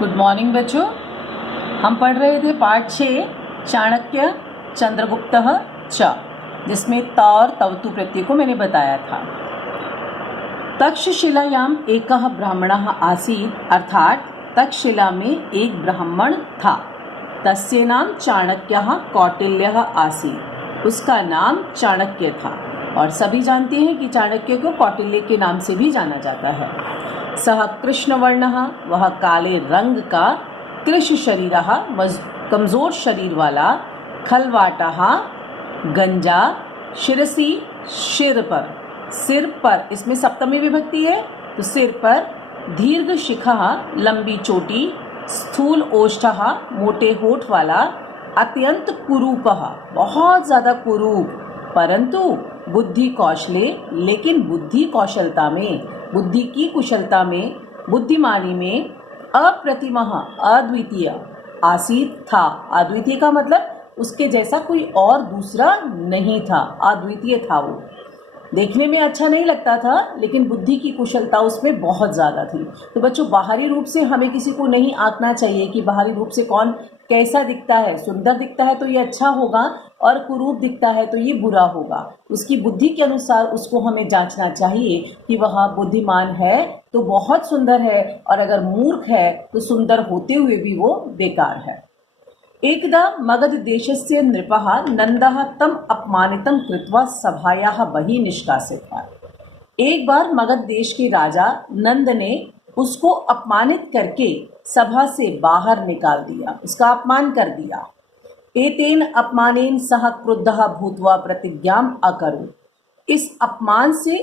Good morning बच्चों। हम पढ़ रहे थे पाठ 6 चाणक्य चंद्रगुप्त च, जिसमें त और तवतु प्रत्यय को मैंने बताया था। तक्षशिलायाम एकः ब्राह्मणः आसीत्, अर्थात तक्षशिला में एक ब्राह्मण था। तस्य नाम चाणक्यः कौटिल्यः आसीत्, उसका नाम चाणक्य था। और सभी जानते हैं कि चाणक्य को कौटिल्य के नाम से भी जाना जाता है। सह कृष्णवर्णः, वह काले रंग का, कृश शरीरः, कमजोर शरीर वाला, खलवाटः, गंजा, शिरसी, सिर पर, इसमें सप्तमी विभक्ति है तो सिर पर, दीर्घ शिखः, लंबी चोटी, स्थूल ओष्ठः, मोटे होठ वाला, अत्यंत कुरूपः, बहुत ज्यादा कुरूप, परंतु बुद्धि कौशले, लेकिन बुद्धि कौशलता में, बुद्धि की कुशलता में, बुद्धिमानी में, अप्रतिमः, अद्वितीय, आसीत था। अद्वितीय का मतलब उसके जैसा कोई और दूसरा नहीं था, अद्वितीय था। वो देखने में अच्छा नहीं लगता था, लेकिन बुद्धि की कुशलता उसमें बहुत ज़्यादा थी। तो बच्चों, बाहरी रूप से हमें किसी को नहीं आंकना चाहिए कि बाहरी रूप से कौन कैसा दिखता है। सुंदर दिखता है तो ये अच्छा होगा, और कुरूप दिखता है तो ये बुरा होगा। उसकी बुद्धि के अनुसार उसको हमें जांचना चाहिए कि वह बुद्धिमान है तो बहुत सुंदर है, और अगर मूर्ख है तो सुंदर होते हुए भी वो बेकार है। एकदा मगध देशस्य नृपः नंदः तम अपमानितं कृत्वा सभायाः बहिः निष्कासितः। एक बार मगध देश के राजा नंद ने उसको अपमानित करके सभा से बाहर निकाल दिया, उसका अपमान कर दिया। एतेन अपमानेन सह क्रुद्धः भूत्वा प्रतिज्ञाम अकरोत्। इस अपमान से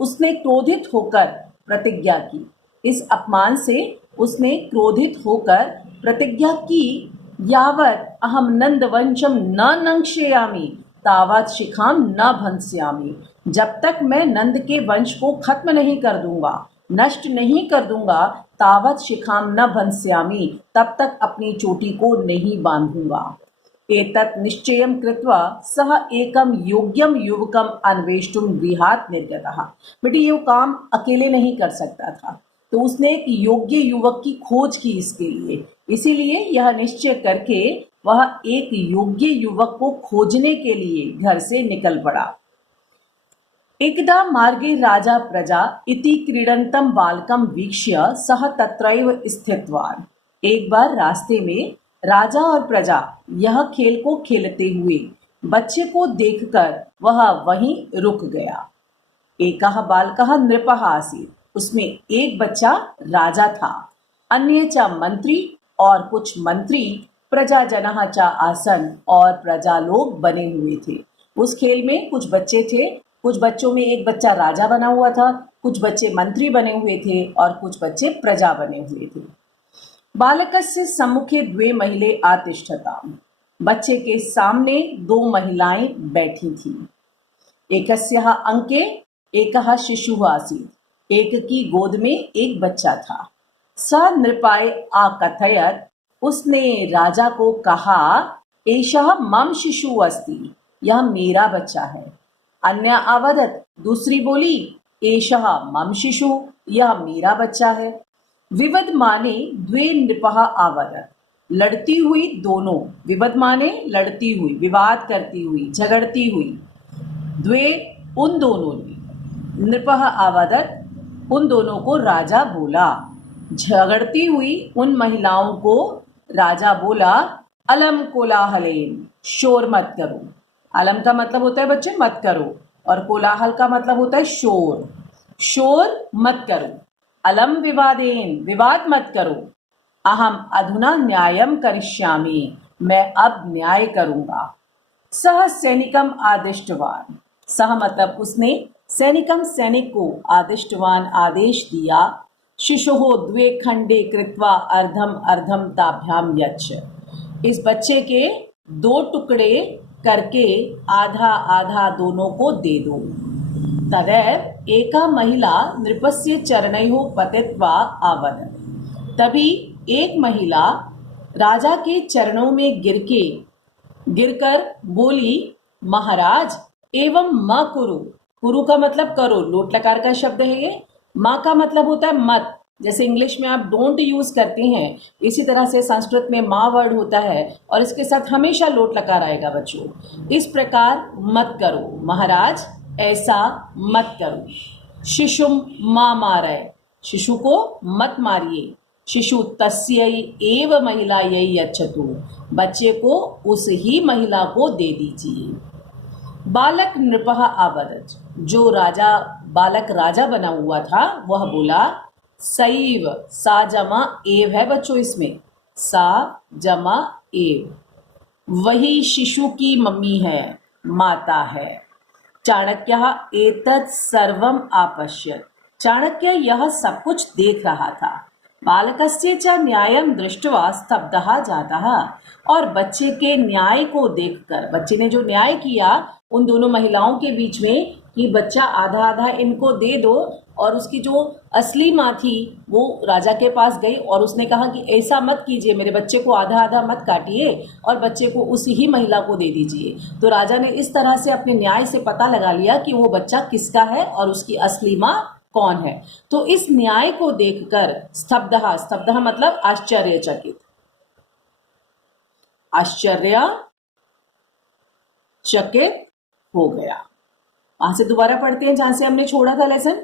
उसने क्रोधित होकर प्रतिज्ञा की। इस अपमान से उसने क्रोधित होकर प्रतिज्ञा की, यावत् अहम नंद वंशम न नंक्ष्यामि तावत् शिखाम न भंस्यामि। जब तक मैं नंद के वंश को खत्म नहीं कर दूंगा, नष्ट नहीं कर दूंगा, तावत् शिखाम न भंस्यामि, तब तक अपनी चोटी को नहीं बांधूंगा। एतत् निश्चयं कृत्वा सः एकं योग्यं युवकम् अन्वेष्टुं गृहात् निर्गतः। बेटी, ये काम अकेले नहीं कर सकता था, तो उसने एक योग्य युवक की खोज की इसके लिए। इसीलिए यह निश्चय करके वह एक योग्य युवक को खोजने के लिए घर से निकल पड़ा। एकदा मार्गे राजा प्रजा इति क्रीडन्तं बालकं वीक्ष्य सः तत्रैव स्थितवान्। एक बार रास्ते में राजा और प्रजा यह खेल को खेलते हुए बच्चे को देखकर वह वहीं रुक गया। एकः बालकः नृपः आसीत्, उसमें एक बच्चा राजा था। अन्ये च मंत्री, और कुछ मंत्री, प्रजाजनः च आसन, और प्रजा लोग बने हुए थे। उस खेल में कुछ बच्चे थे, कुछ बच्चों में एक बच्चा राजा बना हुआ था, कुछ बच्चे मंत्री बने हुए थे, और कुछ बच्चे प्रजा बने हुए थे। बालकस्य सम्मुखे द्वे महिले आतिष्ठताम्। बच्चे के सामने दो महिलाएं बैठी थीं। एकस्याः अंके एकः शिशुः आसीत्, एक की गोद में एक बच्चा था। स नृपाय आकथयत्, उसने राजा को कहा, एषः मम शिशु अस्ति, यह मेरा बच्चा है। अन्य अवदत्, दूसरी बोली, एषः मम शिशु, यह मेरा बच्चा है। विवद माने द्वे नृपः अवदत्, लड़ती हुई दोनों, विवद माने लड़ती हुई, विवाद करती हुई, झगड़ती हुई। द्वे, उन दोनों ने, नृपः अवदत्, उन दोनों को राजा बोला। झगड़ती हुई उन महिलाओं को राजा बोला, अलम कोलाहलेन, शोर मत करो। अलम का मतलब होता है बच्चे मत करो, और कोलाहल का मतलब होता है शोर। शोर मत करो। अलम विवादेन, विवाद मत करो। अहम अधुना न्यायम करिष्यामि, मैं अब न्याय करूंगा। सह सैनिकम आदिष्टवान, सह मतलब उसने, सैनिकम सैनिक को, आदिष्टवान आदेश दिया। शिशुः द्वे खंडे कृत्वा अर्धम अर्धम ताभ्याम यच्छ, इस बच्चे के दो टुकड़े करके आधा आधा दोनों को दे दो। तदैव एका महिला नृपस्य चरणयोः पतित्वा आवदत्, तभी एक महिला राजा के चरणों में गिरकर बोली, महाराज, एवं म कुरु, कुरु का मतलब करो, लोट लकार का शब्द है ये। माँ का मतलब होता है मत, जैसे इंग्लिश में आप डोंट यूज करती हैं, इसी तरह से संस्कृत में माँ वर्ड होता है और इसके साथ हमेशा लोट लकार आएगा बच्चों। इस प्रकार मत करो, महाराज ऐसा मत करो। शिशुम माँ मारय, शिशु को मत मारिए। शिशु तस्यै एव महिलायै यच्छतु, बच्चे को उस ही महिला को दे दीजिए। बालक नृपः अवदत्, जो राजा बालक राजा बना हुआ था वह बोला सैव, सा जमा एव है बच्चों, इसमें सा जमा एव, वही शिशु की मम्मी है, माता है। चाणक्यः एतत् सर्वम् आपश्यत्, चाणक्य यह सब कुछ देख रहा था। बालकस्य च न्यायं दृष्ट्वा स्तब्धः जातः, और बच्चे के न्याय को देखकर, बच्चे ने जो न्याय किया उन दोनों महिलाओं के बीच में कि बच्चा आधा आधा इनको दे दो, और उसकी जो असली माँ थी वो राजा के पास गई और उसने कहा कि ऐसा मत कीजिए, मेरे बच्चे को आधा आधा मत काटिए और बच्चे को उसी ही महिला को दे दीजिए। तो राजा ने इस तरह से अपने न्याय से पता लगा लिया कि वो बच्चा किसका है और उसकी असली माँ कौन है। तो इस न्याय को देखकर स्तब्धः, स्तब्धः मतलब आश्चर्यचकित, आश्चर्यचकित हो गया। वहां से दोबारा पढ़ते हैं जहां से हमने छोड़ा था लेसन।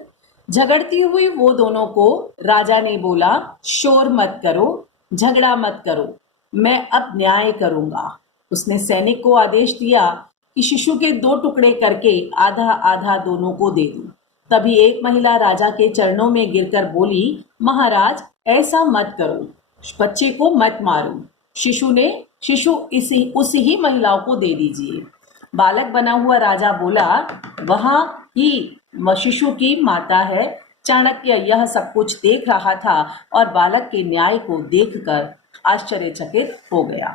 झगड़ती हुई वो दोनों को राजा ने बोला, शोर मत करो, झगड़ा मत करो, मैं अब न्याय करूंगा। उसने सैनिक को आदेश दिया कि शिशु के 2 टुकड़े करके आधा आधा दोनों को दे दूं। तभी एक महिला राजा के चरणों में गिरकर बोली, महाराज ऐसा मत करो, बच्चे को मत मारो, शिशु उसी ही महिलाओं को दे दीजिए। बालक बना हुआ राजा बोला, वहां ही शिशु की माता है। चाणक्य यह सब कुछ देख रहा था और बालक के न्याय को देखकर आश्चर्यचकित हो गया।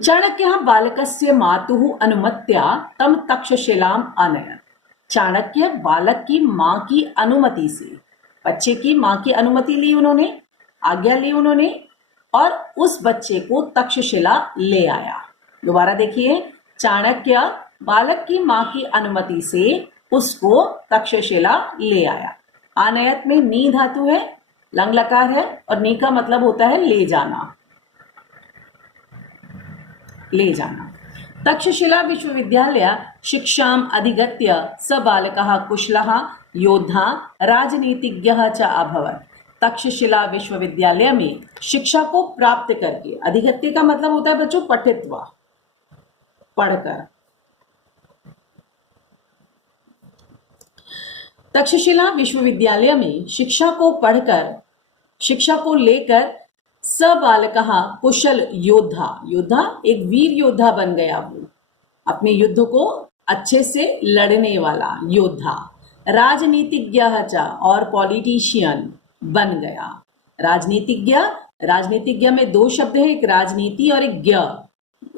चाणक्य बालकस्य मातुः अनुमत्या तम तक्षशिलाम अनयत्, चाणक्य बालक की माँ की अनुमति से, बच्चे की माँ की अनुमति ली उन्होंने, आज्ञा ली उन्होंने, और उस बच्चे को तक्षशिला ले आया। दोबारा देखिए, चाणक्य बालक की माँ की अनुमति से उसको तक्षशिला ले आया। आनयत में नी धातु है, लंग लकार है और नी का मतलब होता है ले जाना, ले जाना। तक्षशिला विश्वविद्यालय शिक्षाम अधिगत्य स बालकः कुशलः योद्धा राजनीतिज्ञः च अभवत्। तक्षशिला विश्वविद्यालय में शिक्षा को प्राप्त करके, अधिगत्य का मतलब होता है बच्चों पठित्वा, पढ़कर। तक्षशिला विश्वविद्यालय में शिक्षा को पढ़कर, शिक्षा को लेकर स बालकः कुशल योद्धा, योद्धा एक वीर योद्धा बन गया, वो अपने युद्ध को अच्छे से लड़ने वाला योद्धा। राजनीतिज्ञः च, और पॉलिटिशियन बन गया। राजनीतिज्ञ, राजनीतिज्ञ में 2 शब्द है, एक राजनीति और एक ज्ञ।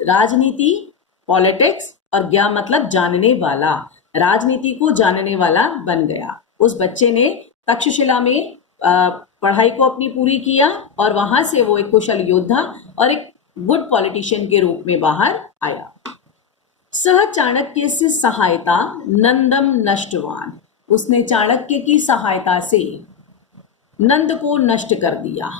राजनीति पॉलिटिक्स और ज्ञ मतलब जानने वाला, राजनीति को जानने वाला बन गया। उस बच्चे ने तक्षशिला में पढ़ाई को अपनी पूरी किया और वहां से वो एक कुशल योद्धा और एक गुड पॉलिटिशियन के रूप में बाहर आया। सह चाणक्य से सहायता नंदम नष्टवान, उसने चाणक्य की सहायता से नंद को नष्ट कर दिया।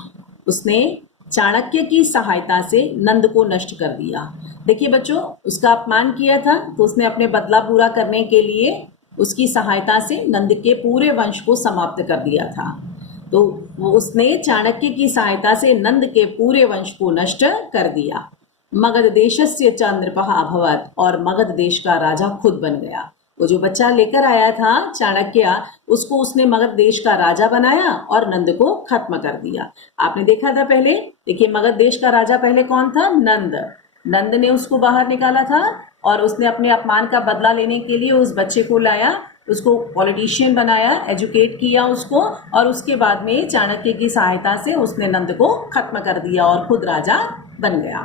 उसने चाणक्य की सहायता से नंद को नष्ट कर दिया। देखिए बच्चों, उसका अपमान किया था तो उसने अपने बदला पूरा करने के लिए उसकी सहायता से नंद के पूरे वंश को समाप्त कर दिया था। तो उसने चाणक्य की सहायता से नंद के पूरे वंश को नष्ट कर दिया। मगध देशस्य च नृपः अभवत्, और मगध देश का राजा खुद बन गया। वो जो बच्चा लेकर आया था चाणक्य, उसको उसने मगध देश का राजा बनाया और नंद को खत्म कर दिया। आपने देखा था पहले, देखिए मगध देश का राजा पहले कौन था? नंद। नंद ने उसको बाहर निकाला था और उसने अपने अपमान का बदला लेने के लिए उस बच्चे को लाया, उसको पॉलिटिशियन बनाया, एजुकेट किया उसको, और उसके बाद में चाणक्य की सहायता से उसने नंद को खत्म कर दिया और खुद राजा बन गया।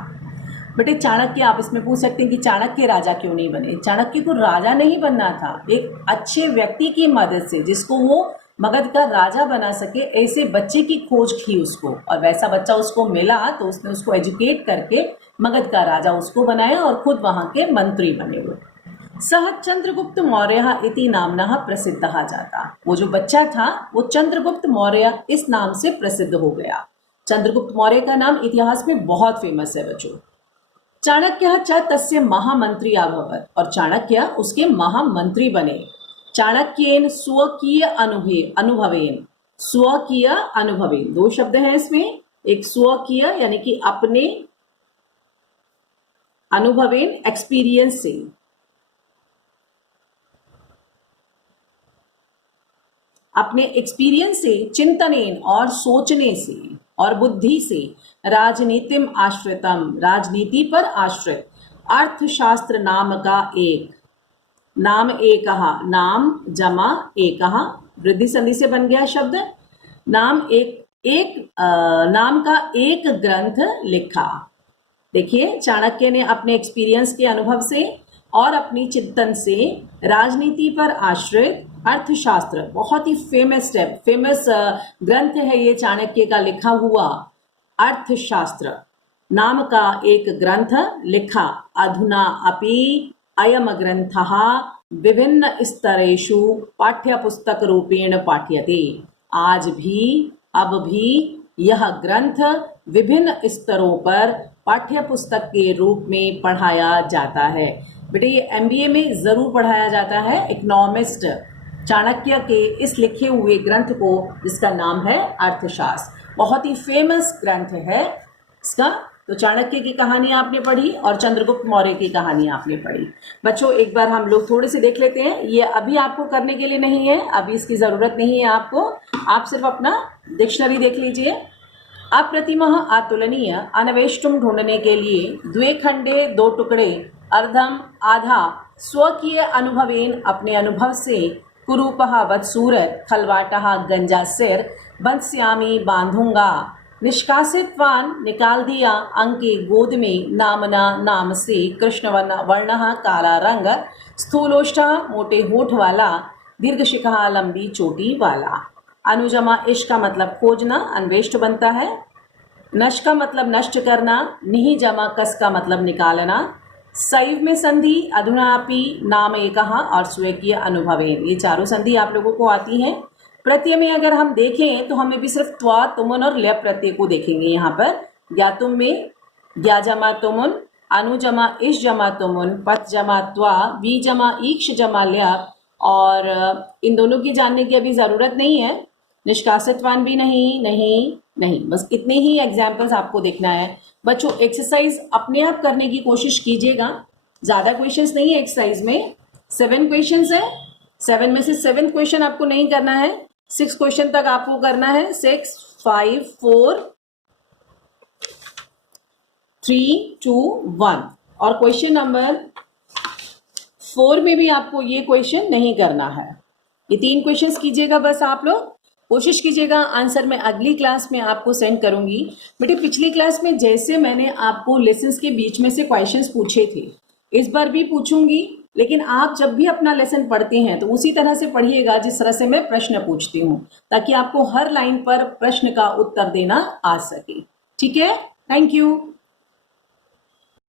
बेटे चाणक्य, आप इसमें पूछ सकते हैं कि चाणक्य राजा क्यों नहीं बने? चाणक्य को राजा नहीं बनना था, एक अच्छे व्यक्ति की मदद से जिसको वो मगध का राजा बना सके, ऐसे बच्चे की खोज की उसको, और वैसा बच्चा उसको मिला तो उसने उसको एजुकेट करके मगध का राजा उसको बनाया और खुद वहां के मंत्री बने वो। सः चंद्रगुप्त मौर्य इति नाम्नः प्रसिद्धः जाता। वो जो बच्चा था वो चंद्रगुप्त मौर्य इस नाम से प्रसिद्ध हो गया। चंद्रगुप्त मौर्य का नाम इतिहास में बहुत फेमस है बच्चों। चाणक्य च तस्य महामंत्री अभवत्, और चाणक्य उसके महामंत्री बने। चाणक्येन स्वकीय अनुभवेन, स्वकीय अनुभवेन, दो शब्द हैं इसमें, एक स्वकीय यानी कि अपने, अनुभवेन एक्सपीरियंस से, अपने एक्सपीरियंस से, चिंतनेन और सोचने से और बुद्धि से, राजनीतिम आश्रितम, राजनीति पर आश्रित, अर्थशास्त्र नाम का एक, नाम एकहा, नाम जमा एकहा, वृद्धि संधि से बन गया शब्द, नाम नाम का एक ग्रंथ लिखा। देखिए, चाणक्य ने अपने एक्सपीरियंस के अनुभव से और अपनी चिंतन से राजनीति पर आश्रित अर्थशास्त्र, बहुत ही फेमस ग्रंथ है ये चाणक्य का लिखा हुआ अर्थशास्त्र नाम का एक ग्रंथ लिखा। अधुना अपि अयम ग्रंथः विभिन्न स्तरेषु पाठ्यपुस्तक रूपेण पाठ्यते। आज भी, अब भी यह ग्रंथ विभिन्न स्तरों पर पाठ्यपुस्तक के रूप में पढ़ाया जाता है। बेटे ये MBA में जरूर पढ़ाया जाता है, इकोनॉमिस्ट चाणक्य के इस लिखे हुए ग्रंथ को, जिसका नाम है अर्थशास्त्र। बहुत ही फेमस ग्रंथ है इसका। तो चाणक्य की कहानी आपने पढ़ी और चंद्रगुप्त मौर्य की कहानी आपने पढ़ी। बच्चों एक बार हम लोग थोड़े से देख लेते हैं। ये अभी आपको करने के लिए नहीं है, अभी इसकी जरूरत नहीं है आपको, आप सिर्फ अपना डिक्शनरी देख लीजिए। अप्रतिमः अतुलनीय अनवेष्टुम ढूंढने के लिए द्वे खंडे, दो टुकड़े, अर्धम आधा, स्वकीय अनुभवेन अपने अनुभव से, कुरूपः बदसूरत, खलवाटः गंजा सिर, बंस्यामी बांधूंगा, निष्कासितवान निकाल दिया, अंके गोद में, नामना नाम से, कृष्ण वर्णः काला रंग, स्थूलोष्ठः मोटे होठ वाला, दीर्घशिखा लंबी चोटी वाला। अनुजमा इश का मतलब खोजना, अन्वेष्ट बनता है। नश का मतलब नष्ट करना, निहि जमा कस का मतलब निकालना। सैव में संधि, अधुनापि, नाम एकहा और स्वकीय अनुभवेन, ये चारों संधि आप लोगों को आती हैं। प्रत्यय में अगर हम देखें तो हमें भी सिर्फ त्वा, तुमुन और ल्यप प्रत्यय को देखेंगे। यहाँ पर ज्ञातुम में ज्ञा जमा तुमुन, अनु जमा इश जमा तुमुन, पथ जमा त्वा, वी जमा ईक्ष जमा ल्यप, और इन दोनों की जानने की अभी ज़रूरत नहीं है। निष्कासितवान भी नहीं, बस इतने ही एग्जाम्पल्स आपको देखना है। बच्चों एक्सरसाइज अपने आप करने की कोशिश कीजिएगा, ज़्यादा क्वेश्चंस नहीं है एक्सरसाइज में, 7 क्वेश्चंस है। 7 में से 7th क्वेश्चन आपको नहीं करना है, 6 क्वेश्चन तक आपको करना है। 6, 5, 4, 3, 2, 1। और क्वेश्चन नंबर 4 में भी आपको ये क्वेश्चन नहीं करना है। ये 3 क्वेश्चंस कीजिएगा बस आप लोग, कोशिश कीजिएगा। आंसर मैं अगली क्लास में आपको सेंड करूंगी। बेटे पिछली क्लास में जैसे मैंने आपको लेसन्स के बीच में से क्वेश्चंस पूछे थे, इस बार भी पूछूंगी, लेकिन आप जब भी अपना लेसन पढ़ते हैं तो उसी तरह से पढ़िएगा जिस तरह से मैं प्रश्न पूछती हूँ, ताकि आपको हर लाइन पर प्रश्न का उत्तर देना आ सके। ठीक है, थैंक यू।